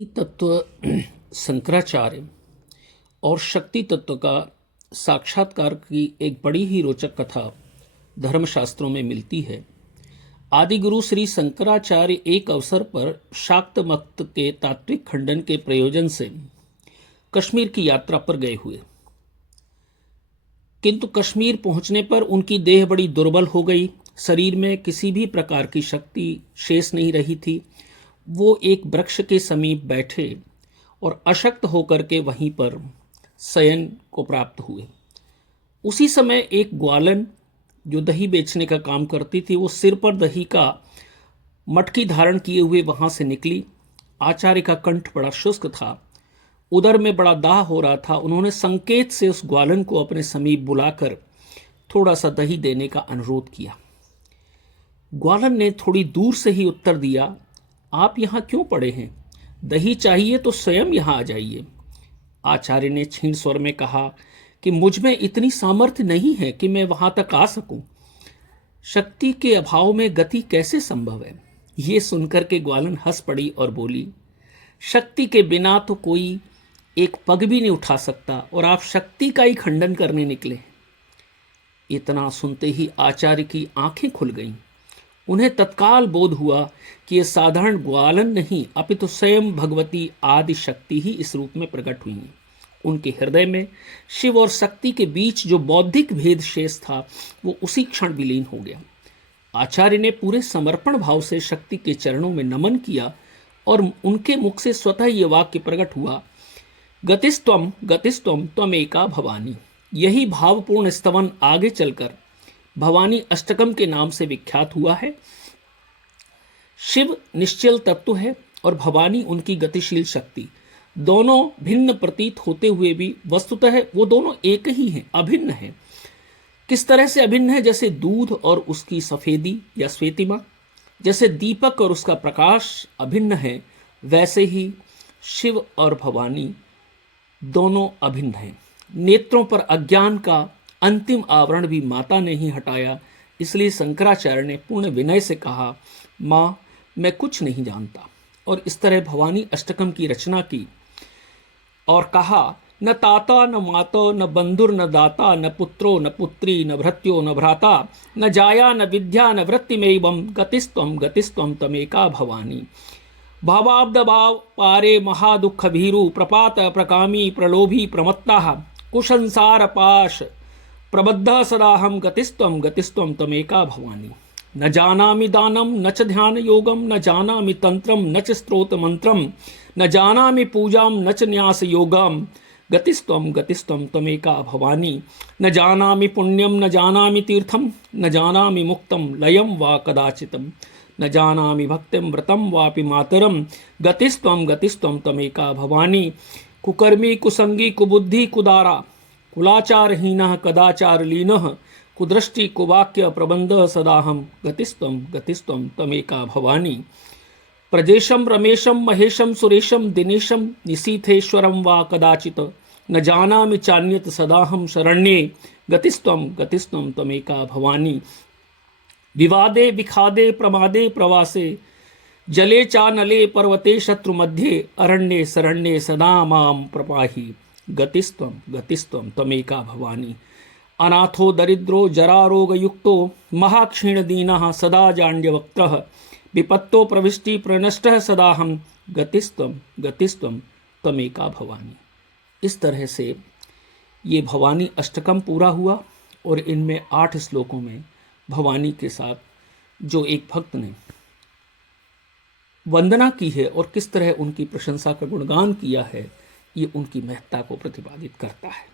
तत्व शंकराचार्य और शक्ति तत्व का साक्षात्कार की एक बड़ी ही रोचक कथा धर्मशास्त्रों में मिलती है। आदि गुरु श्री शंकराचार्य एक अवसर पर शाक्त मत के तात्विक खंडन के प्रयोजन से कश्मीर की यात्रा पर गए हुए, किंतु कश्मीर पहुंचने पर उनकी देह बड़ी दुर्बल हो गई। शरीर में किसी भी प्रकार की शक्ति शेष नहीं रही थी। वो एक वृक्ष के समीप बैठे और अशक्त होकर के वहीं पर शयन को प्राप्त हुए। उसी समय एक ग्वालन जो दही बेचने का काम करती थी, वो सिर पर दही का मटकी धारण किए हुए वहां से निकली। आचार्य का कंठ बड़ा शुष्क था, उदर में बड़ा दाह हो रहा था। उन्होंने संकेत से उस ग्वालन को अपने समीप बुलाकर थोड़ा सा दही देने का अनुरोध किया। ग्वालन ने थोड़ी दूर से ही उत्तर दिया, आप यहाँ क्यों पड़े हैं? दही चाहिए तो स्वयं यहाँ आ जाइए। आचार्य ने क्षीण स्वर में कहा कि मुझ में इतनी सामर्थ्य नहीं है कि मैं वहां तक आ सकूं। शक्ति के अभाव में गति कैसे संभव है? ये सुनकर के ग्वालन हंस पड़ी और बोली, शक्ति के बिना तो कोई एक पग भी नहीं उठा सकता और आप शक्ति का ही खंडन करने निकले। इतना सुनते ही आचार्य की आंखें खुल गईं। उन्हें तत्काल बोध हुआ कि यह साधारण ग्वालन नहीं, अपितु स्वयं भगवती आदि शक्ति ही इस रूप में प्रकट हुई हैं। उनके हृदय में शिव और शक्ति के बीच जो बौद्धिक भेद शेष था, वो उसी क्षण विलीन हो गया। आचार्य ने पूरे समर्पण भाव से शक्ति के चरणों में नमन किया और उनके मुख से स्वतः ये वाक्य प्रकट हुआ, गतिस्त्वम गतिस्त्वम त्वमेका भवानी। यही भावपूर्ण स्तवन आगे चलकर भवानी अष्टकम के नाम से विख्यात हुआ है। शिव निश्चल तत्व है और भवानी उनकी गतिशील शक्ति। दोनों भिन्न प्रतीत होते हुए भी वस्तुतः वो दोनों एक ही हैं, अभिन्न हैं। किस तरह से अभिन्न है? जैसे दूध और उसकी सफेदी या श्वेतिमा, जैसे दीपक और उसका प्रकाश अभिन्न है, वैसे ही शिव और भवानी दोनों अभिन्न हैं। नेत्रों पर अज्ञान का अंतिम आवरण भी माता ने ही हटाया। इसलिए शंकराचार्य ने पूर्ण विनय से कहा, माँ मैं कुछ नहीं जानता। और इस तरह भवानी अष्टकम की रचना की और कहा, न ताता न माता न बंधुर न दाता न पुत्रो न पुत्री न भृत्यो न भ्राता न जाया न विद्या न वृत्तिमेवं गतिस्त्वम तमेका भवानी। भावाब्द भाव पारे महादुख भीरु प्रपात प्रकामी प्रलोभी प्रमत्ता कुसंसार पाश प्रबद्ध सदाहम गतिस्त्वम तमेका भवानी। न जानामि दानम न च ध्यान योगम न जानामि तंत्रम न च स्त्रोत मंत्रम न जानामि पूजाम न च न्यास योगम गतिस्त्वम तमेका भवानी। न जानामि पुण्यम न जानामि तीर्थम न जानामि मुक्तम लयम वा कदाचितम न जानामि भक्तिम व्रतम वापि मातरम गतिस्त्वम तमेका भवानी। कुकर्मी कुसंगी कुबुद्धि कुदारा कुलाचारहीनः कदाचारलीनः कुदृष्टि कुवाक्य प्रबंध सदाहम गतिस्त्वम तमेका भवानी। प्रजेशम रमेशम महेशम सुरेशम दिनेशम निशीथेश्वरम वा कदाचित न जानामि चान्यत सदाहम शरण्ये गतिस्त्वम तमेका भवानी। विवादे विखादे प्रमादे प्रवासे जले चानले पर्वते शत्रु मध्ये अरण्ये शरण्ये सदा माम प्रपाहि गतिस्त्वम तमेका भवानी। अनाथो दरिद्रो जरारोग युक्तो महाक्षीण दीनः सदा जाण्यवक्त्रः विपत्तो प्रविष्टि प्रनष्टः सदाहम गतिस्त्वम तमेका भवानी। इस तरह से ये भवानी अष्टकम पूरा हुआ और इनमें 8 श्लोकों में भवानी के साथ जो एक भक्त ने वंदना की है और किस तरह उनकी प्रशंसा का गुणगान किया है, ये उनकी महत्ता को प्रतिपादित करता है।